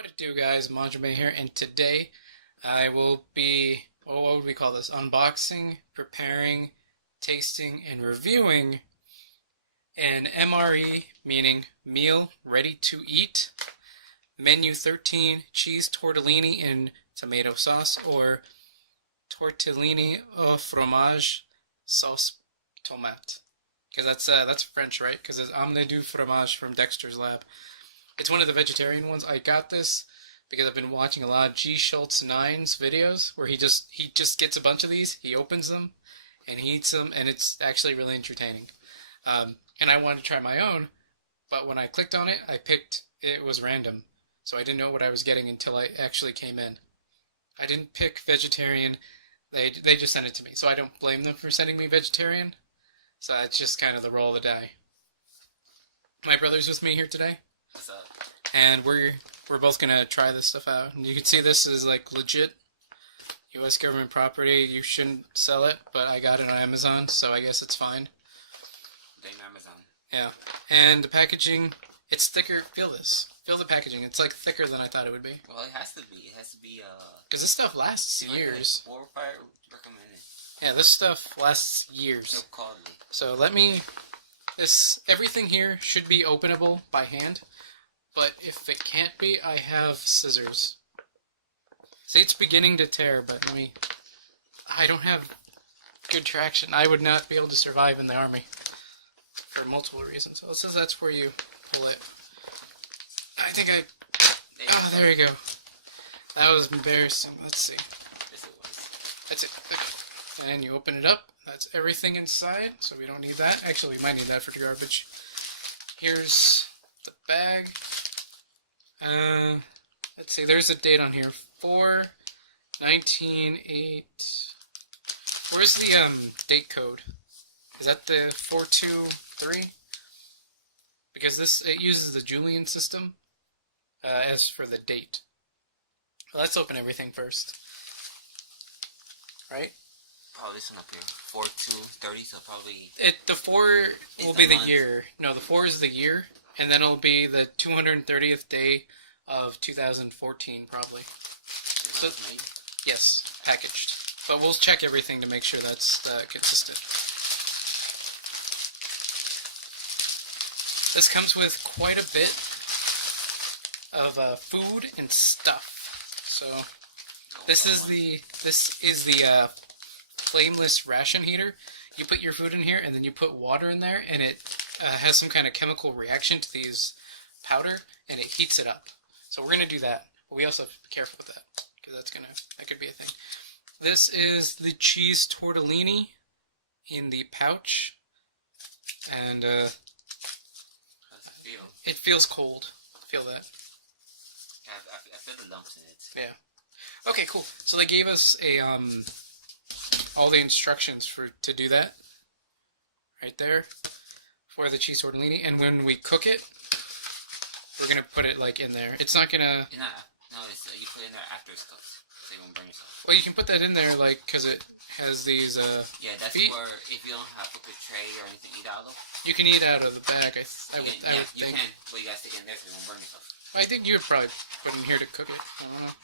What it do, guys? Manjoume here, and today I will be, what would we call this? Unboxing, preparing, tasting, and reviewing an MRE, meaning meal ready to eat, menu 13 cheese tortellini in tomato sauce, or tortellini au fromage sauce tomate. Because that's French, right? Because it's omelette du fromage from Dexter's Lab. It's one of the vegetarian ones. I got this because I've been watching a lot of G Schultz 9's videos where he just gets a bunch of these, he opens them, and he eats them, and it's actually really entertaining. And I wanted to try my own, but when I clicked on it, it was random, so I didn't know what I was getting until I actually came in. I didn't pick vegetarian. They just sent it to me, so I don't blame them for sending me vegetarian. So it's just kind of the roll of the die. My brother's with me here today. What's up? And we're both gonna try this stuff out. And you can see this is like legit U.S. government property. You shouldn't sell it, but I got it on Amazon, so I guess it's fine. Blame Amazon. Yeah. And the packaging, it's thicker. Feel this. Feel the packaging. It's like thicker than I thought it would be. Well, it has to be. It has to be. Because this stuff lasts years. Like 4 or 5 recommended. Yeah, this stuff lasts years. So quality. So everything here should be openable by hand. But if it can't be, I have scissors. See, it's beginning to tear, but I don't have good traction. I would not be able to survive in the army for multiple reasons. So it says that's where you pull it. I think there you go. That was embarrassing. Let's see. That's it. Okay. And you open it up. That's everything inside, so we don't need that. Actually, we might need that for the garbage. Here's the bag. Let's see, there's a date on here, 4/19/8. Where's the date code? Is that the 423? Because it uses the Julian system as for the date. Well, let's open everything first. Right? Probably this one up here, 4/2/30. So probably. The 4 will be the year. No, the 4 is the year. And then it'll be the 230th day of 2014, probably. So, yes, packaged. But we'll check everything to make sure that's consistent. This comes with quite a bit of food and stuff. So this is the flameless ration heater. You put your food in here, and then you put water in there, and it has some kind of chemical reaction to these powder, and it heats it up. So we're going to do that. But we also have to be careful with that, because that could be a thing. This is the cheese tortellini in the pouch, and how's it feel? It feels cold. Feel that? I feel the lumps in it. Yeah. Okay, cool. So they gave us all the instructions to do that, right there, for the cheese tortellini, and when we cook it, we're gonna put it like in there. It's not gonna. You put it in there after it's cooked, so you won't burn yourself. Well, you can put that in there like because it has these. Yeah, that's feet. where if you don't have a good tray or anything to eat out of. You can eat out of the bag. I would you think. can, but you gotta stick it in there so you won't burn yourself. I think you would probably put it in here to cook it. I don't know.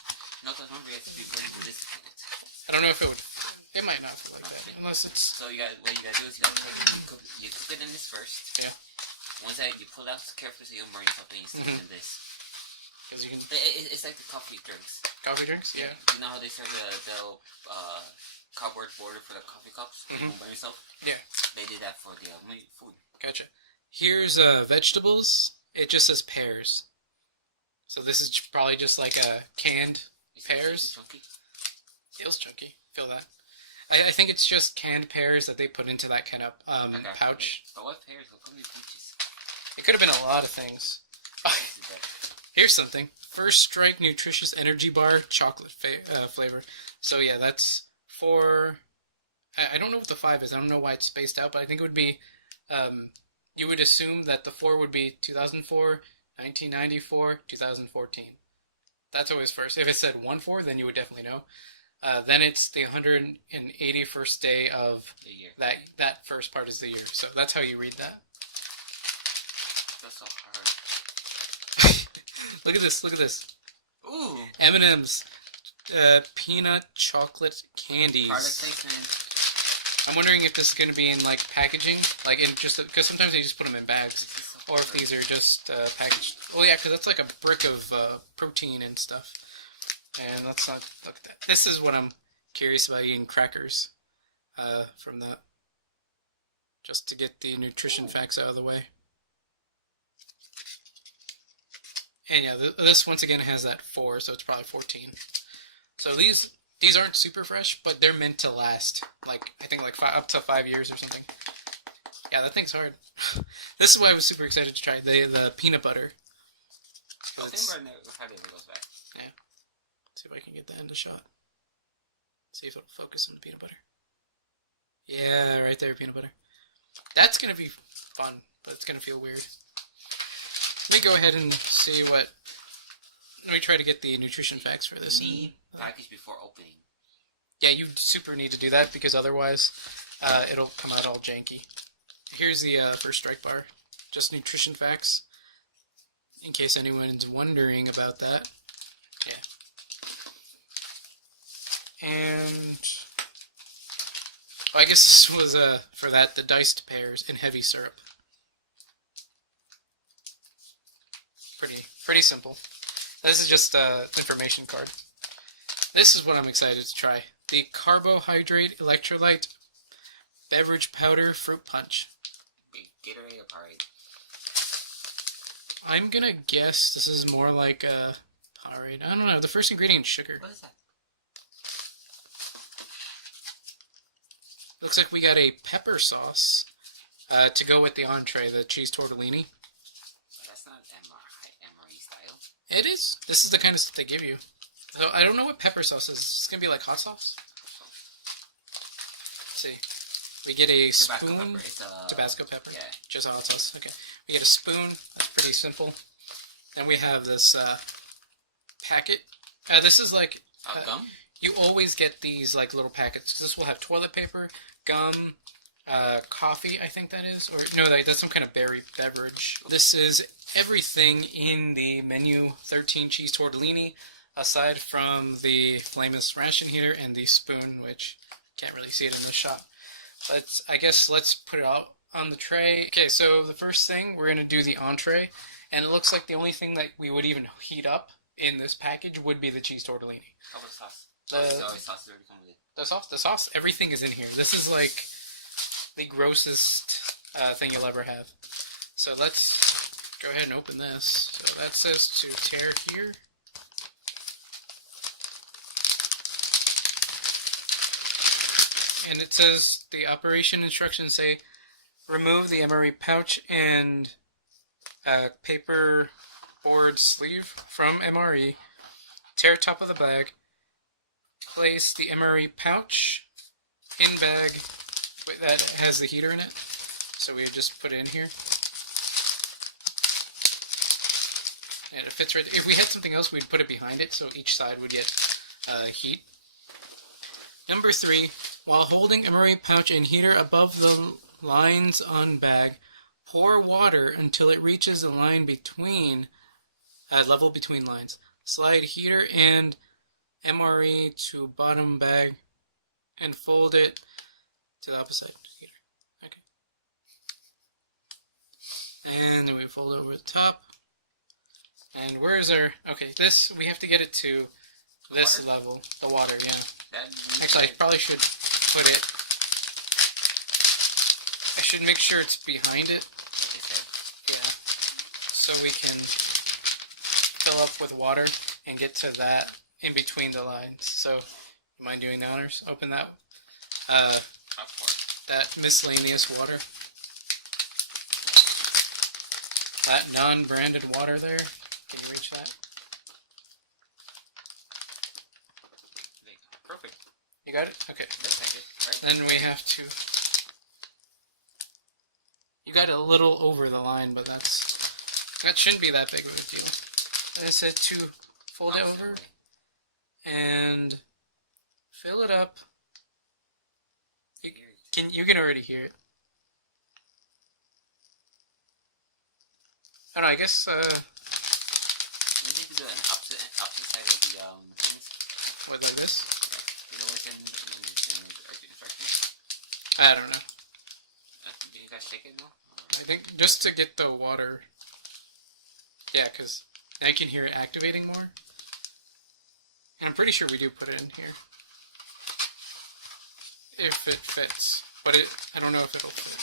No, because remember you have to be putting this in it. I don't know if it would. It might not feel like that unless it's. So what you gotta do is you cook it in this first. Yeah. Once that you pull it out carefully so you don't burn yourself, and you stick it in this. Because you can. It's like the coffee drinks. Coffee drinks, yeah. You know how they serve the cardboard border for the coffee cups? So you won't burn yourself. Yeah. They did that for the food. Gotcha. Here's vegetables. It just says pears. So this is probably just like a canned pears. Feels chunky. Feel that. I think it's just canned pears that they put into that kind of pouch. But what pears? What could be peaches? It could have been a lot of things. Here's something. First Strike Nutritious Energy Bar chocolate flavor. So yeah, that's for. I don't know what the 5 is. I don't know why it's spaced out, but I think it would be. You would assume that the 4 would be 2004, 1994, 2014. That's always first. If it said 1/4, then you would definitely know. Then it's the 181st day of the year. That first part is the year. So that's how you read that. That's so hard. Look at this. Look at this. M&M's peanut chocolate candies. Product placement. I'm wondering if this is going to be in like packaging, like in just because sometimes they just put them in bags, or if these are just packaged. Oh yeah, because that's like a brick of protein and stuff. And let's not look at that. This is what I'm curious about eating crackers from that, just to get the nutrition facts out of the way. And yeah, this once again has that 4, so it's probably 14. So these aren't super fresh, but they're meant to last, like I think like up to 5 years or something. Yeah, that thing's hard. This is why I was super excited to try the peanut butter. I think it goes back. Yeah. Let's see if I can get that in the shot. See if it'll focus on the peanut butter. Yeah, right there, peanut butter. That's gonna be fun, but it's gonna feel weird. Let me go ahead and see what. Let me try to get the nutrition facts for this. Need package before opening. Yeah, you super need to do that because otherwise it'll come out all janky. Here's the first strike bar. Just nutrition facts. In case anyone's wondering about that. Yeah. And I guess this was for that the diced pears and heavy syrup. Pretty simple. This is just information card. This is what I'm excited to try. The carbohydrate electrolyte beverage powder fruit punch. Gatorade or Powerade? I'm gonna guess this is more like Powerade. I don't know. The first ingredient is sugar. What is that? Looks like we got a pepper sauce to go with the entree, the cheese tortellini. That's not MRE style. It is. This is the kind of stuff they give you. So I don't know what pepper sauce is. It's gonna be like hot sauce. Let's see. We get a spoon. Tabasco pepper. Yeah. Just hot sauce. Okay. We get a spoon. That's pretty simple. Then we have this packet. This is like gum. You always get these like little packets. This will have toilet paper, gum, coffee. I think that is, or no, that's some kind of berry beverage. This is everything in the menu. 13 cheese tortellini, aside from the flameless ration heater and the spoon, which can't really see it in this shot. I guess let's put it out on the tray. Okay, so the first thing we're gonna do the entree, and it looks like the only thing that we would even heat up in this package would be the cheese tortellini. How about sauce? Sauce already comes in. The sauce, everything is in here. This is like the grossest thing you'll ever have. So let's go ahead and open this. So that says to tear here. And it says the operation instructions say remove the MRE pouch and paper board sleeve from MRE, tear top of the bag, place the MRE pouch in bag that has the heater in it. So we just put it in here. And it fits right there. If we had something else, we'd put it behind it so each side would get heat. Number 3, while holding MRE pouch and heater above the lines on bag, pour water until it reaches the line between, level between lines. Slide heater and MRE to bottom bag and fold it to the opposite heater. Okay. And then we fold it over the top. And where is our, okay, this, we have to get it to this level. The water, yeah. Actually, I probably should put it, I should make sure it's behind it. Yeah. So we can fill up with water and get to that in between the lines. So, you mind doing the honors? Open that, that miscellaneous water. That non-branded water there. Can you reach that? Perfect. You got it? Okay. Right? Then we have to... You got it a little over the line, but that shouldn't be that big of a deal. Then I said to fold it over and fill it up. You can already hear it. Oh no, I guess you need to do an opposite side of What, like this? You know what's in instructions? I don't know. Do you guys take it now? I think just to get the water. Yeah, because I can hear it activating more. And I'm pretty sure we do put it in here. If it fits. But I don't know if it'll fit.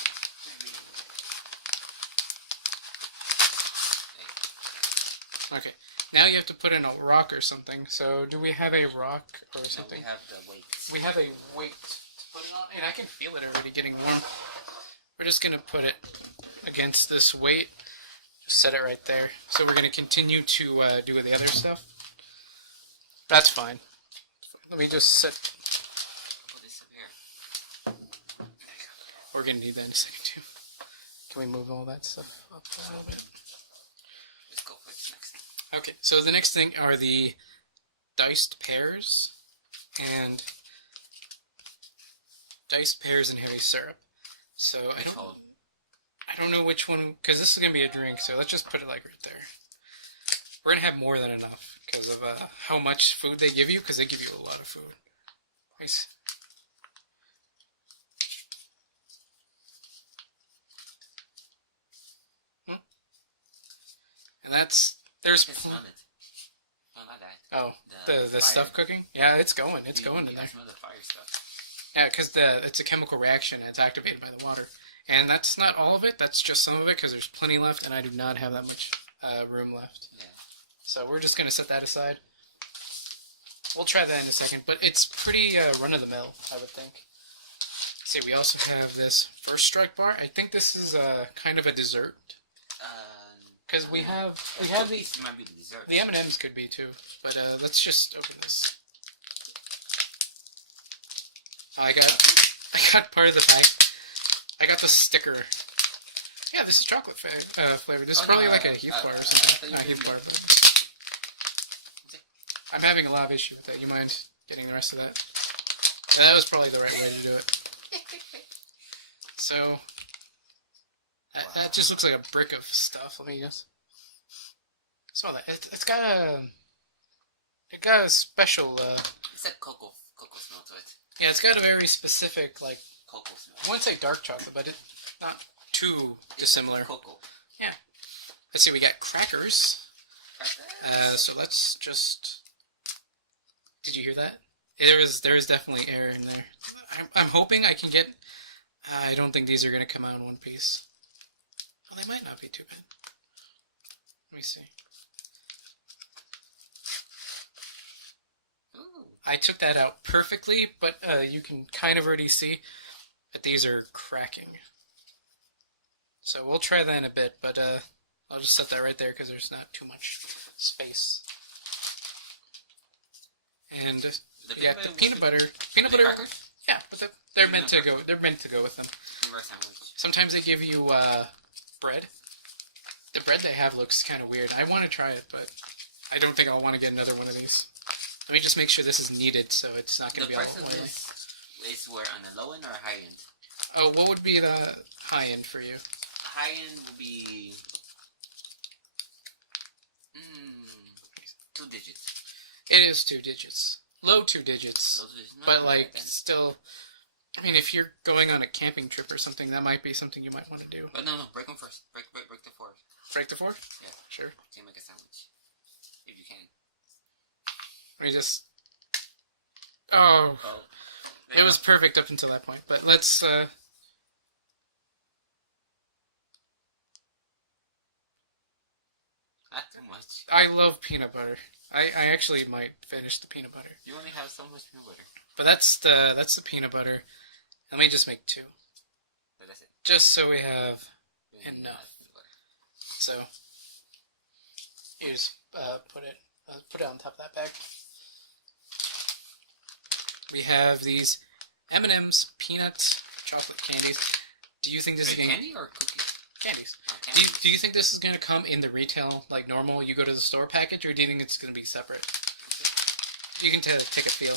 Okay. Now you have to put in a rock or something. So do we have a rock or something? No, we have the weight. We have a weight to put it on. And I can feel it already getting warm. We're just going to put it against this weight. Just set it right there. So we're going to continue to do the other stuff. That's fine. Let me just set. Put this up here. We're going to need that in a second too. Can we move all that stuff up a little bit? Let's go for the next thing. Okay, so the next thing are the diced pears and Harry syrup. So I don't know which one, because this is going to be a drink, so let's just put it like right there. We're going to have more than enough because of how much food they give you, because they give you a lot of food. Nice. And there's... I smell it. No, not that. Oh, the stuff cooking? Yeah, it's going. It's going in there. I smell the fire stuff. Yeah, because it's a chemical reaction and it's activated by the water. And that's not all of it, that's just some of it because there's plenty left and I do not have that much room left. Yeah. So we're just going to set that aside. We'll try that in a second, but it's pretty run-of-the-mill, I would think. See, we also have this First Strike bar. I think this is kind of a dessert. Because we have the... This might be the dessert. The M&Ms could be too, but let's just open this. Oh, I got part of the pack. I got the sticker. Yeah, this is chocolate flavor. This is probably like a Heath bar or something. Heath bar. I'm having a lot of issue with that. You mind getting the rest of that? Yeah, that was probably the right way to do it. So, that just looks like a brick of stuff. Let me just smell that. It's got a special. It's a cocoa smell to it. Yeah, it's got a very specific Cocoa smell. I wouldn't say dark chocolate, but it's not too dissimilar. Cocoa. Yeah. Let's see. We got crackers. So let's just. Did you hear that? There is definitely air in there. I'm hoping I can get. I don't think these are going to come out in one piece. Well, they might not be too bad. Let me see. Ooh. I took that out perfectly, but you can kind of already see that these are cracking. So we'll try that in a bit, but I'll just set that right there because there's not too much space. And we got the peanut butter. Peanut butter. Crackers? Yeah, but they're meant to go. They're meant to go with them. Sandwich. Sometimes they give you bread. The bread they have looks kind of weird. I want to try it, but I don't think I'll want to get another one of these. Let me just make sure this is kneaded, so it's not going to be all oily. The price of this is where on the low end or high end? Oh, what would be the high end for you? High end would be 2 digits. It is 2 digits. Low 2 digits. Low 2 digits. No, but still, I mean, if you're going on a camping trip or something, that might be something you might want to do. But no, break them first. Break the 4. Break the 4? Yeah. Sure. So you make a sandwich. If you can. Let me just... Oh. It was perfect up until that point. But let's... Not too much. I love peanut butter. I actually might finish the peanut butter. You only have so much peanut butter. But that's the peanut butter. Let me just make 2. But that's it. Just so we have enough. So you just put it on top of that bag. We have these M&M's peanut chocolate candies. Do you think this is candy or cookies? Candies. Oh, candies. Do you think this is going to come in the retail like normal? You go to the store package, or do you think it's going to be separate? You can take a feel.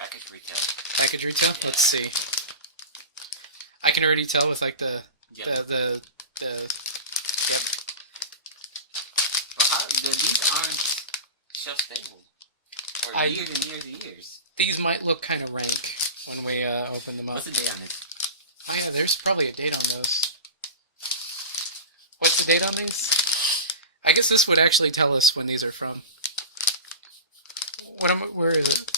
Package retail. Package retail. Yeah. Let's see. I can already tell with like the. Yep. shelf stable for years and years and years. These might look kind of rank when we open them up. What's the date on it? Oh yeah, there's probably a date on those. What's the date on these? I guess this would actually tell us when these are from. Where is it?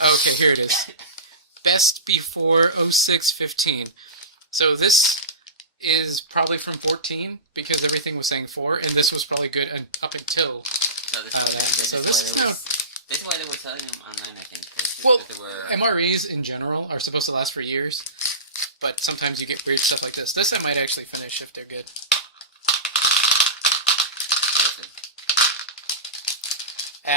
Okay, here it is. Best before 06-15. So this is probably from 14 because everything was saying 4, and this was probably good up until So this is why they were selling them online, I think. Well, MREs in general are supposed to last for years, but sometimes you get weird stuff like this. This I might actually finish if they're good.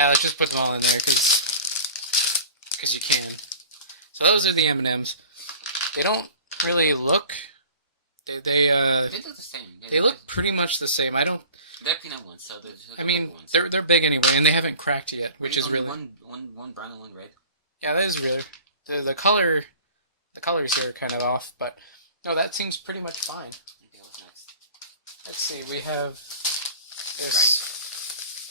Let's just put them all in there because you can. So those are the M&Ms. They don't really look. They look the same. They look pretty much the same. I don't. They're peanut ones, so they're. I mean, they're big anyway, and they haven't cracked yet, which is really. One brown and one red. Yeah, that is really. The colors here are kind of off, but no, that seems pretty much fine. Okay, what's next? Let's see. We have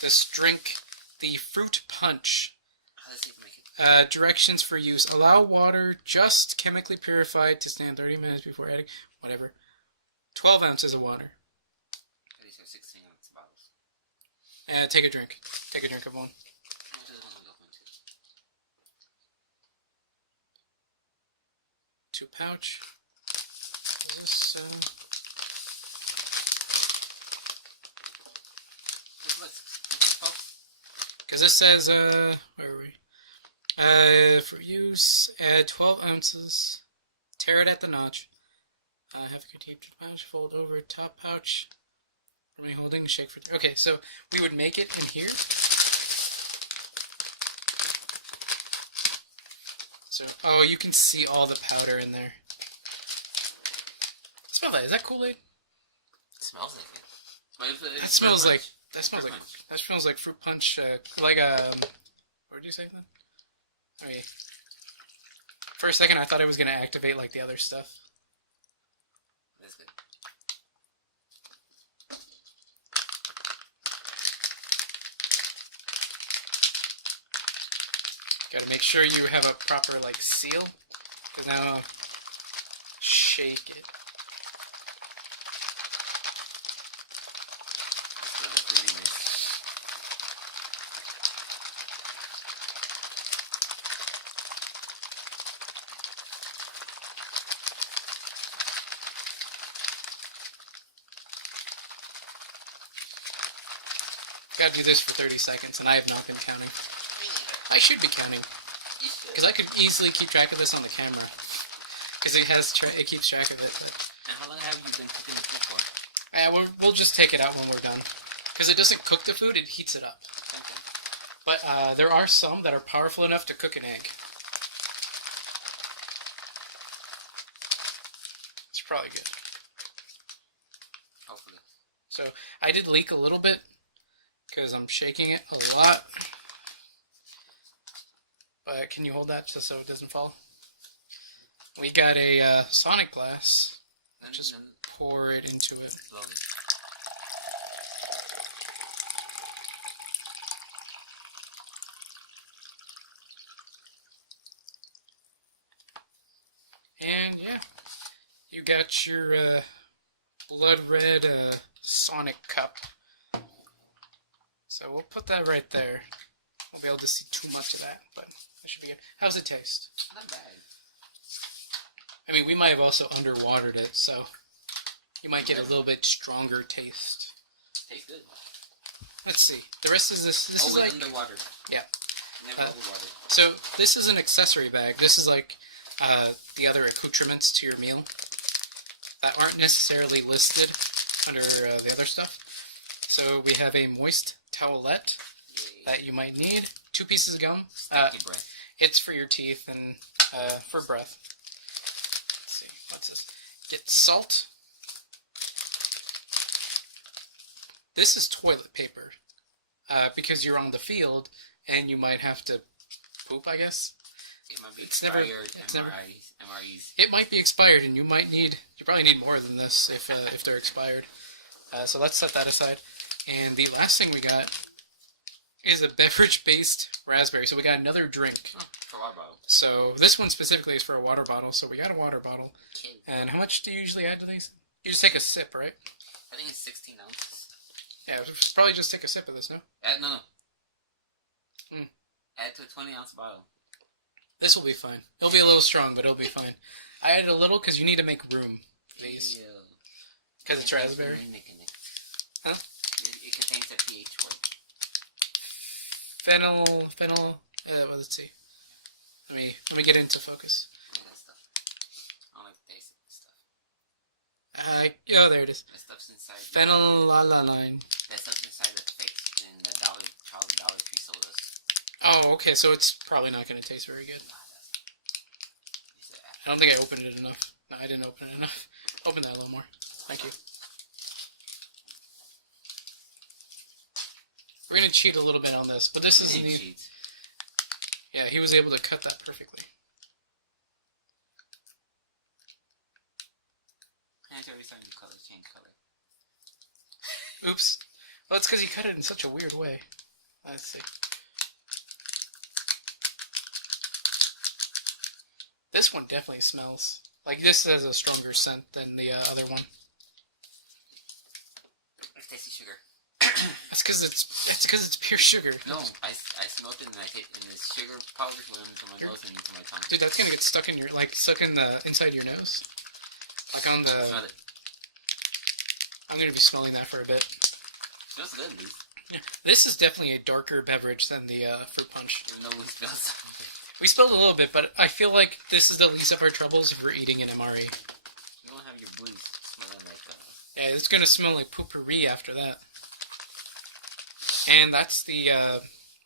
this drink, the fruit punch. How does it make it? Directions for use: allow water just chemically purified to stand 30 minutes before adding whatever. 12 ounces of water. These are 16-ounce bottles. Take a drink. Take a drink of one. Which is the one we opened to? 2 pouch. Is this? Because this says, where are we? For use, add 12 ounces. Tear it at the notch. Have a taped pouch, fold over top pouch. Remain holding, shake for. Okay, so we would make it in here. So, oh, you can see all the powder in there. Smell that? Is that Kool-Aid? It smells like it. That smells like fruit punch. Like what did you say then? I mean, for a second I thought it was gonna activate like the other stuff. That's good. Gotta make sure you have a proper like seal, because now I'll shake it. Gotta do this for 30 seconds, and I have not been counting. I should be counting, because I could easily keep track of this on the camera, because it keeps track of it. But... And how long have you been cooking the food for? We'll just take it out when we're done, because it doesn't cook the food; it heats it up. Okay. But there are some that are powerful enough to cook an egg. It's probably good. Hopefully. So I did leak a little bit, because I'm shaking it a lot. But can you hold that just so it doesn't fall? We got a Sonic glass. Just pour it into it. Slowly. And yeah, you got your blood red Sonic cup. So we'll put that right there. Won't be able to see too much of that, but that should be good. How's it taste? Not bad. I mean, we might have also underwatered it, so you might get a little bit stronger taste. Tastes good. Let's see. The rest is this. This is like underwater. Yeah. Never overwater. So this is an accessory bag. This is like the other accoutrements to your meal that aren't necessarily listed under the other stuff. So we have a moist towelette that you might need. 2 pieces of gum. Breath. It's for your teeth and for breath. Let's see. What's this? Get salt. This is toilet paper because you're on the field and you might have to poop, I guess. It might be expired. MREs. It might be expired, and you probably need more than this if they're expired. So let's set that aside. And the last thing we got is a beverage-based raspberry. So we got another drink. Oh, for water bottle. So this one specifically is for a water bottle. So we got a water bottle. Okay. And how much do you usually add to these? You just take a sip, right? I think it's 16 ounces. Yeah, probably just take a sip of this, no? No. Mm. Add to a 20-ounce bottle. This will be fine. It'll be a little strong, but it'll be fine. I added a little because you need to make room for these. Because it's raspberry. Huh? It contains a pH word. Phenyl. Well, let's see. Let me get into focus. Yeah, that stuff. I don't like the taste of this stuff. Oh, there it is. That stuff's inside. Phenylalanine. That stuff's inside the fakes in the Dollar Tree sodas. Oh, okay. So it's probably not going to taste very good. I don't think I opened it enough. No, I didn't open it enough. Open that a little more. Thank you. We're going to cheat a little bit on this, but this is neat. Yeah, he was able to cut that perfectly. It's already starting to change color. Oops. Well, it's because he cut it in such a weird way. Let's see. This one definitely smells. Like, this has a stronger scent than the other one. It's tasty sugar. That's because it's pure sugar. No, I smoked it and I hit and this sugar powder went into my nose and into my tongue. Dude, that's gonna get stuck in your stuck in the inside your nose, like on the. Smell it. I'm gonna be smelling that for a bit. Smells good, dude. Yeah. This is definitely a darker beverage than the fruit punch. Even though we spilled something. We spilled a little bit, but I feel like this is the least of our troubles if we're eating an MRE. You don't have your booze smelling like. Yeah, it's gonna smell like poopery after that. And that's the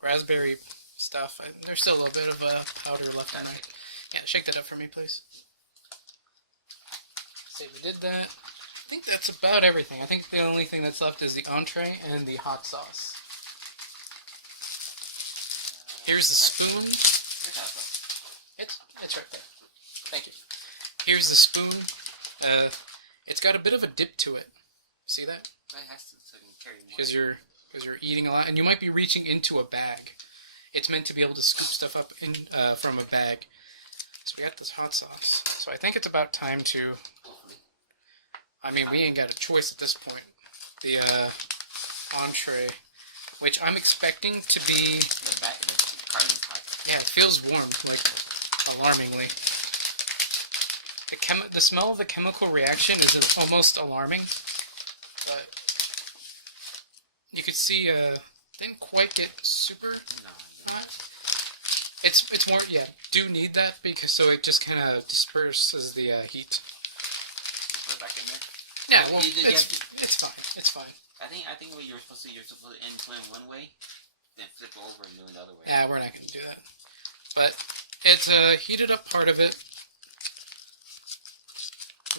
raspberry stuff. There's still a little bit of powder left in there. Yeah, shake that up for me, please. Say we did that. I think that's about everything. I think the only thing that's left is the entree and the hot sauce. Here's the spoon. It's right there. Thank you. Here's the spoon. It's got a bit of a dip to it. See that? That has to, so you can carry more. Because you're eating a lot, and you might be reaching into a bag. It's meant to be able to scoop stuff up in from a bag. So we got this hot sauce. So I think it's about time to. I mean, we ain't got a choice at this point. The entree, which I'm expecting to be. The back of the carton is hot. Yeah, it feels warm, like alarmingly. The smell of the chemical reaction is just almost alarming, but you could see didn't quite get super hot. It's more, yeah, do need that because so it just kind of disperses the heat. Put it back in there. Yeah, well, it's fine. It's fine. I think what you're supposed to put it one way, then flip over and do it the other way. Yeah, we're not going to do that. But it's heated up part of it.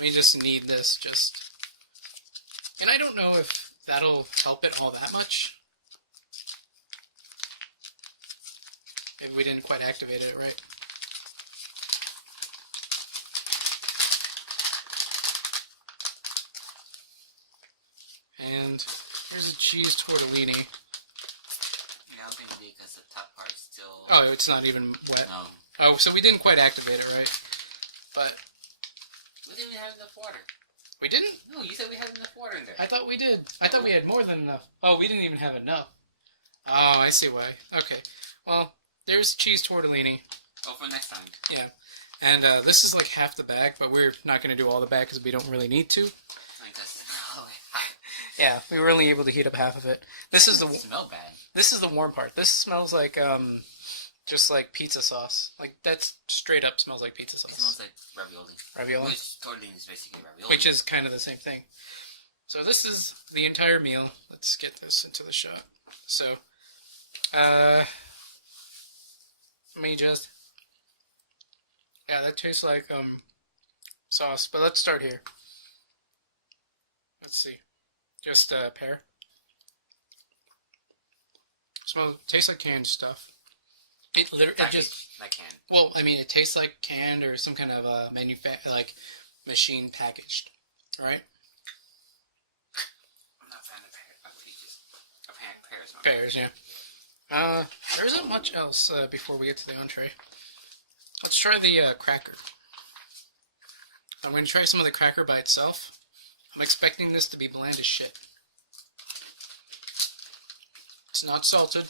We just need this and I don't know if that'll help it all that much. If we didn't quite activate it right. And here's a cheese tortellini. Yeah, I don't think we did because the top part's still. Oh, it's not even wet. No. Oh, so we didn't quite activate it right. But we didn't even have enough water. We didn't? No, you said we had enough water in there. I thought we did. I thought we had more than enough. Oh, we didn't even have enough. Oh, I see why. Okay. Well, there's cheese tortellini. Oh, for next time. Yeah. And this is like half the bag, but we're not going to do all the bag because we don't really need to. Yeah, we were only able to heat up half of it. This is the smell bad. This is the warm part. This smells like just like pizza sauce. Like that's straight up smells like pizza sauce. It smells like ravioli. Ravioli. Which tortellini is basically ravioli. Which is kind of the same thing. So this is the entire meal. Let's get this into the shot. So, let me just. Yeah, that tastes like sauce. But let's start here. Let's see. Just pear. Tastes like canned stuff. It literally just like canned. Well, I mean, it tastes like canned or some kind of like machine packaged, right? I'm not a fan of pears. Of pears. Pears, yeah. There isn't much else before we get to the entree. Let's try the cracker. I'm going to try some of the cracker by itself. I'm expecting this to be bland as shit. It's not salted.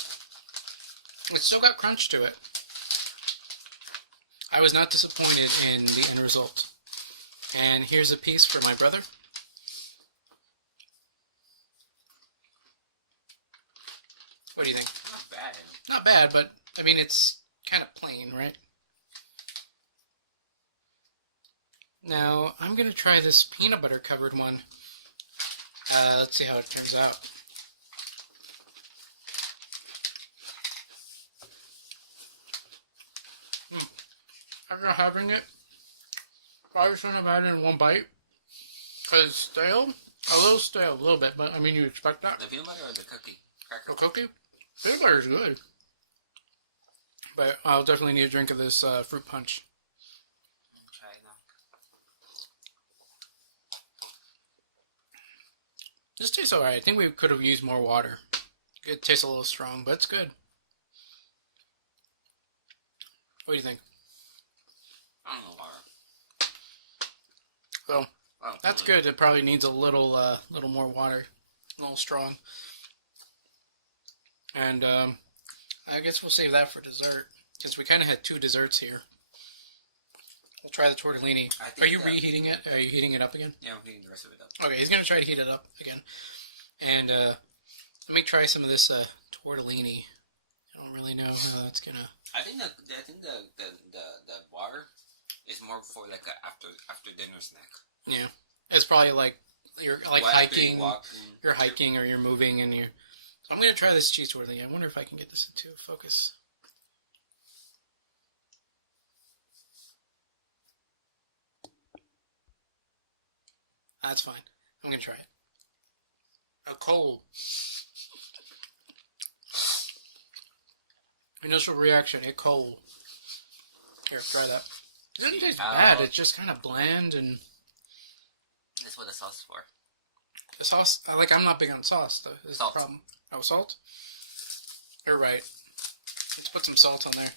It's still got crunch to it. I was not disappointed in the end result. And here's a piece for my brother. What do you think? Not bad. Not bad, but I mean it's kind of plain, right? Now I'm gonna try this peanut butter covered one. Let's see how it turns out. After having it, probably shouldn't have had it in one bite. Because it's stale. A little bit, but I mean you expect that. The peanut butter or the cookie? Cracker? The cookie? Peanut butter is good. But I'll definitely need a drink of this fruit punch. Try it now. This tastes alright. I think we could have used more water. It tastes a little strong, but it's good. What do you think? I don't know water. So, Oh, that's good. It probably needs a little more water. A little strong. And, I guess we'll save that for dessert. Because we kind of had two desserts here. We'll try the tortellini. Are you reheating it? Are you heating it up again? Yeah, I'm heating the rest of it up. Okay, he's going to try to heat it up again. And, let me try some of this, tortellini. I don't really know how that's going to... I think the water is more for like a after dinner snack. Yeah. It's probably like you're like hiking. You're hiking or you're moving and you're... So I'm going to try this cheese tortellini. I wonder if I can get this into focus. That's fine. I'm going to try it. A cold. Initial reaction, it cold. Here, try that. It doesn't taste bad. It's just kind of bland and... That's what the sauce is for. The sauce, I'm not big on sauce, though. Is Salt. the problem. Oh, salt? You're right. Let's put some salt on there.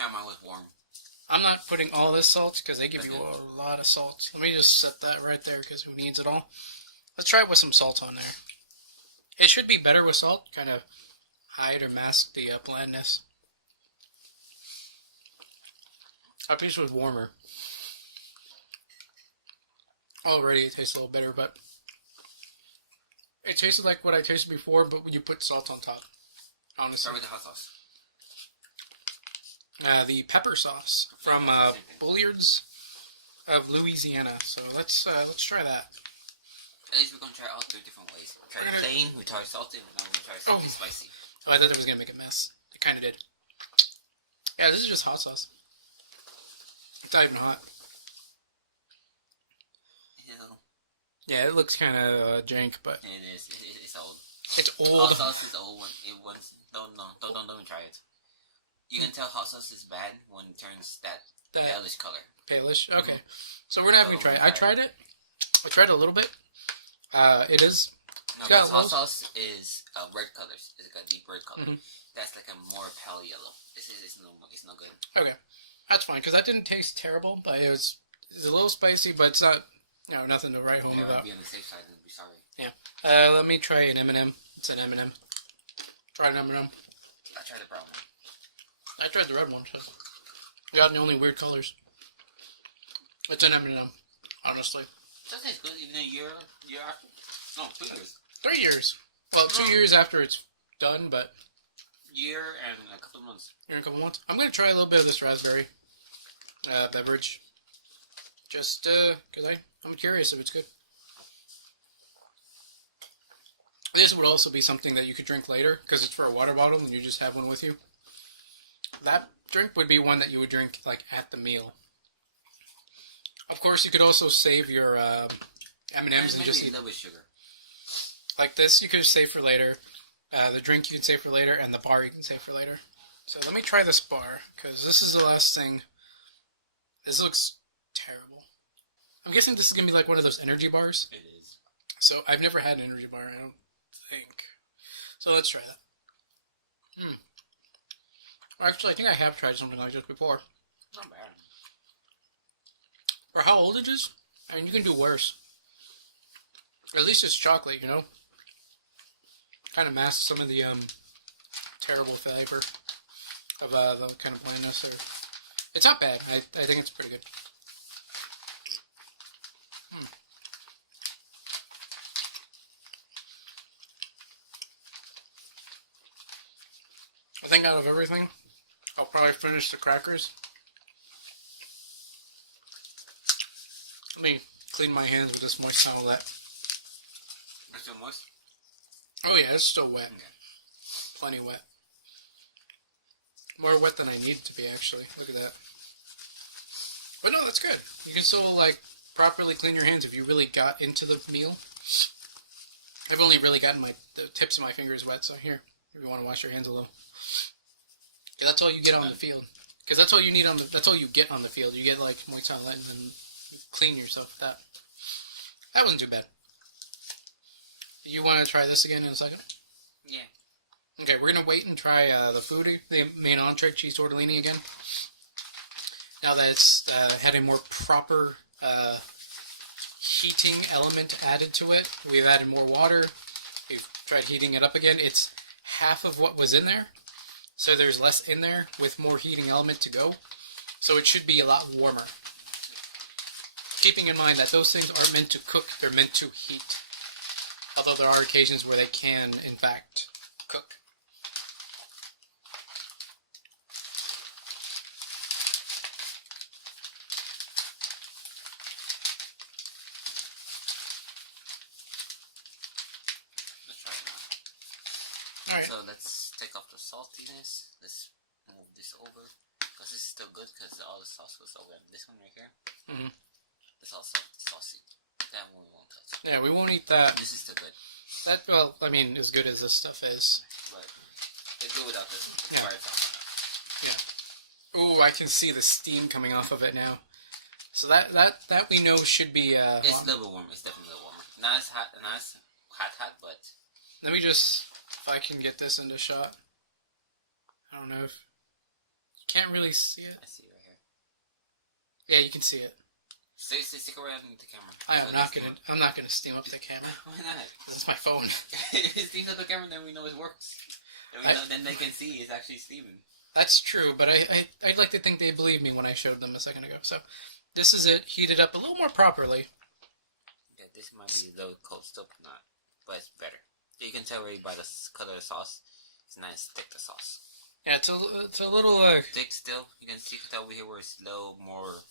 Mine was warm. I'm not putting all this salt because they give you a lot of salt. Let me just set that right there because who needs it all? Let's try it with some salt on there. It should be better with salt, kind of hide or mask the blandness. That piece was warmer. Already it tastes a little bitter, but it tasted like what I tasted before, but when you put salt on top. Honestly. Start with the hot sauce. The pepper sauce from Bulliards of Louisiana. So let's try that. At least we're gonna try all 3 different ways. We tried plain, we tried salty, and now we're gonna try something spicy. Oh, I thought that was gonna make a mess. It kind of did. Yeah, this is just hot sauce. It's not even hot. Yeah, it looks kind of jank, but it is. It's old. It's old. Hot sauce is the old one. Don't try it. You can tell hot sauce is bad when it turns that palish color. Palish. Okay, so we're gonna have to try it. I tried it. I tried it a little bit. It is. No, because hot sauce is red colors. It's got deep red color. Mm-hmm. That's like a more pale yellow. It's no good. Okay, that's fine because that didn't taste terrible, but it's a little spicy, but it's not. Nothing to write home about. Be on the safe side and be sorry. Yeah. Let me try an M&M. It's an M&M. Try an M&M. I tried the brown one. I tried the red one, so. You got the only weird colors. It's an M&M, honestly. Doesn't taste good even a year after. No, 2 years. 3 years. Well, 2 years after it's done, but... Year and a couple of months. Year and a couple months. I'm going to try a little bit of this raspberry beverage. Just because I'm curious if it's good. This would also be something that you could drink later because it's for a water bottle and you just have one with you. That drink would be one that you would drink like at the meal. Of course, you could also save your M&Ms and just eat. A little bit sugar. Like this, you could save for later. The drink you can save for later, and the bar you can save for later. So let me try this bar because this is the last thing. This looks terrible. I'm guessing this is gonna be like one of those energy bars. It is. So I've never had an energy bar, I don't think. So let's try that. Actually, I think I have tried something like this before. Not bad. For how old it is, I mean, you can do worse. At least it's chocolate, you know? Kind of masks some of the terrible flavor of the kind of blandness. It's not bad. I think it's pretty good. I think out of everything, I'll probably finish the crackers. Let me clean my hands with this moist towelette. It's still moist? Oh yeah, it's still wet. Okay. Plenty wet. More wet than I need it to be, actually. Look at that. But no, that's good. You can still, like, properly clean your hands if you really got into the meal. I've only really gotten the tips of my fingers wet, so here, if you want to wash your hands a little. Yeah, that's all you get on the field. Because that's all you need that's all you get on the field. You get, like, moist towelette and then you clean yourself with that. That wasn't too bad. You want to try this again in a second? Yeah. Okay, we're going to wait and try the main entree, Cheese Tortellini again. Now that it's had a more proper heating element added to it, we've added more water, we've tried heating it up again. It's half of what was in there, so there's less in there with more heating element to go. So it should be a lot warmer. Keeping in mind that those things aren't meant to cook, they're meant to heat. Although there are occasions where they can, in fact, cook. Let's try it now. Alright. So let's take off the saltiness. Let's move this over. Because this is still good because all the sauce goes over. This one right here. Mm-hmm. It's also saucy. That one we won't touch. Yeah, we won't eat that. This is still good. That, well, I mean, as good as this stuff is. But it's good without this. Yeah. Yeah. Ooh, I can see the steam coming off of it now. So that we know should be. It's a little bit warmer. It's definitely a little warmer. Not as hot, but. Let me just, if I can get this into shot. I don't know if you can't really see it. I see it right here. Yeah, you can see it. Stick around the camera. I'm not gonna steam up the camera. Why not? This is my phone. If it steams up the camera, then we know it works. Then they can see it's actually steaming. That's true, but I'd like to think they believed me when I showed them a second ago. So this is it, heated up a little more properly. Yeah, this might be a little cold still, but not. But it's better. You can tell already by the color of the sauce. It's nice thick, the sauce. Yeah, it's a little thick still. You can tell over here where it's a little more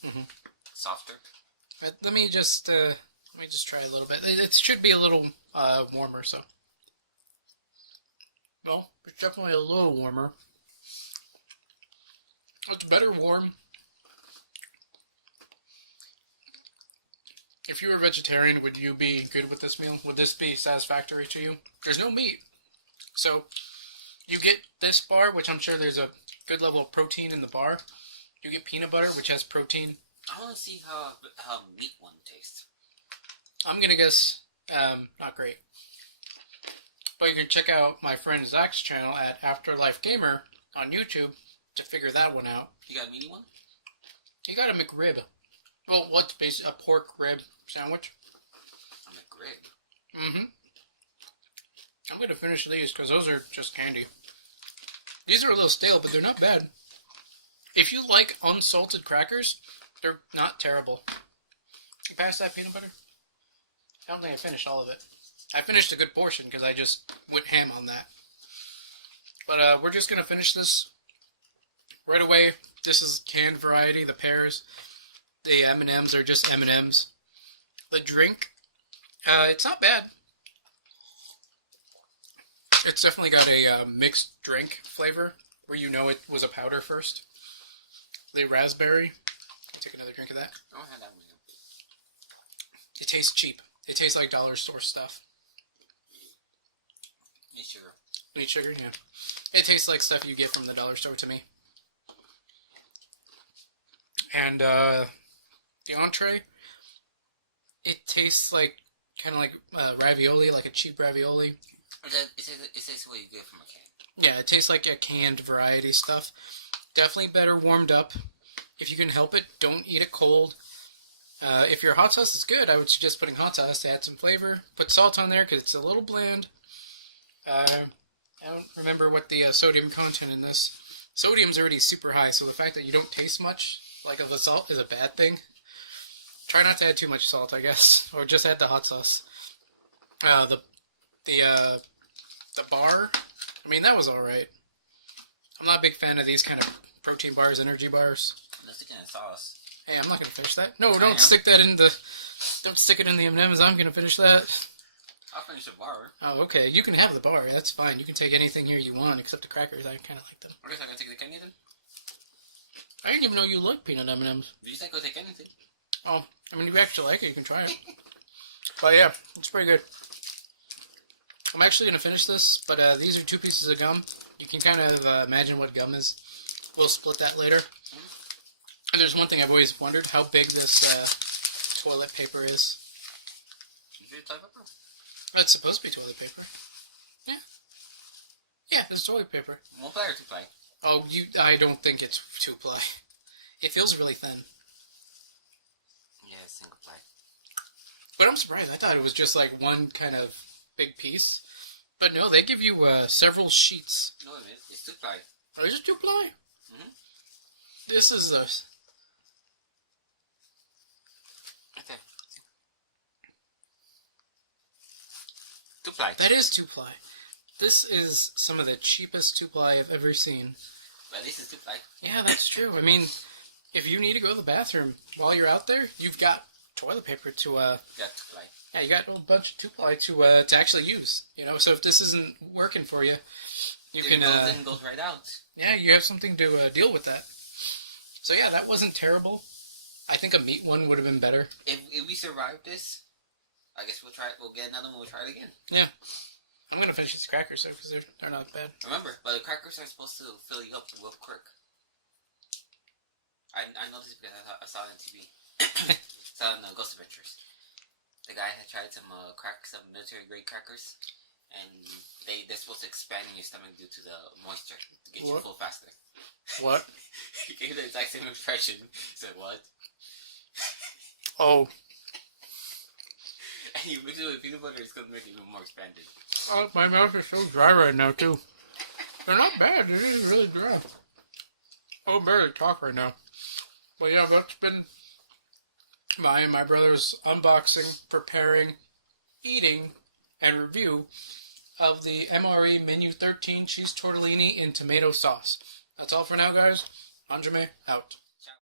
softer. Let me just try a little bit. It should be a little warmer, so. Well, it's definitely a little warmer. It's better warm. If you were vegetarian, would you be good with this meal? Would this be satisfactory to you? There's no meat. So, you get this bar, which I'm sure there's a good level of protein in the bar. You get peanut butter, which has protein. I want to see how meat one tastes. I'm going to guess not great. But you can check out my friend Zach's channel at Afterlife Gamer on YouTube to figure that one out. You got a meaty one? He got a McRib. Well, what's basically a pork rib sandwich. A McRib? Mm-hmm. I'm going to finish these because those are just candy. These are a little stale, but they're not bad. If you like unsalted crackers, they're not terrible. You pass that peanut butter? I don't think I finished all of it. I finished a good portion because I just went ham on that. But we're just going to finish this right away. This is canned variety, the pears. The M&Ms are just M&Ms. The drink, it's not bad. It's definitely got a mixed drink flavor where you know it was a powder first. The raspberry. Take another drink of that. I don't have that one. It tastes cheap. It tastes like dollar store stuff. Need sugar. Need sugar? Yeah. It tastes like stuff you get from the dollar store to me. And the entree, it tastes like kind of like ravioli, like a cheap ravioli. It tastes what you get from a can. Yeah, it tastes like a canned variety stuff. Definitely better warmed up. If you can help it, don't eat it cold. If your hot sauce is good, I would suggest putting hot sauce to add some flavor. Put salt on there because it's a little bland. I don't remember what the sodium content in this. Sodium's already super high, so the fact that you don't taste much like of the salt is a bad thing. Try not to add too much salt, I guess, or just add the hot sauce. The bar, I mean, that was all right. I'm not a big fan of these kind of protein bars, energy bars. Let's stick in sauce. Hey, I'm not gonna finish that. No, don't stick that in the. Don't stick it in the M&Ms. I'm gonna finish that. I'll finish the bar. Oh, okay. You can have the bar. That's fine. You can take anything here you want except the crackers. I kind of like them. I guess I can take the candy then. I didn't even know you liked peanut M&Ms. You said go take anything. Oh, I mean, if you actually like it, you can try it. But yeah, it's pretty good. I'm actually gonna finish this, but these are 2 pieces of gum. You can kind of imagine what gum is. We'll split that later. And there's one thing I've always wondered, how big this toilet paper is. Is it toilet paper? That's supposed to be toilet paper. Yeah. Yeah, it's toilet paper. 1-ply or 2-ply? Oh, I don't think it's 2-ply. It feels really thin. Yeah, it's 1-ply. But I'm surprised. I thought it was just like one kind of big piece. But no, they give you several sheets. No, it is. It's 2-ply. Oh, is it 2-ply? Mm-hmm. This is the... Okay. 2-ply. That is 2-ply. This is some of the cheapest 2-ply I've ever seen. But this is 2-ply. Yeah, that's true. I mean, if you need to go to the bathroom while you're out there, you've got toilet paper to... You got 2-ply. Yeah, you got a bunch of 2-ply to actually use. You know, so if this isn't working for you, you can... It goes right out. Yeah, you have something to deal with that. So yeah, that wasn't terrible. I think a meat one would have been better. If we survive this, I guess we'll try it. We'll get another one. We'll try it again. Yeah. I'm going to finish these crackers, though, because they're not bad. Remember, but the crackers are supposed to fill you up real quick. I know this because I saw it on TV. Saw it on Ghost Adventures. The guy had tried some military-grade crackers, and they're supposed to expand in your stomach due to the moisture to get you full faster. What? He gave the exact same impression. He said, what? Oh. And you mix it with peanut butter, it's going to make it even more expanded. Oh, my mouth is so dry right now, too. They're not bad. They're just really dry. Oh, barely talk right now. Well, yeah, that's been my and my brother's unboxing, preparing, eating, and review of the MRE Menu 13 Cheese Tortellini in tomato sauce. That's all for now, guys. Manjoume out.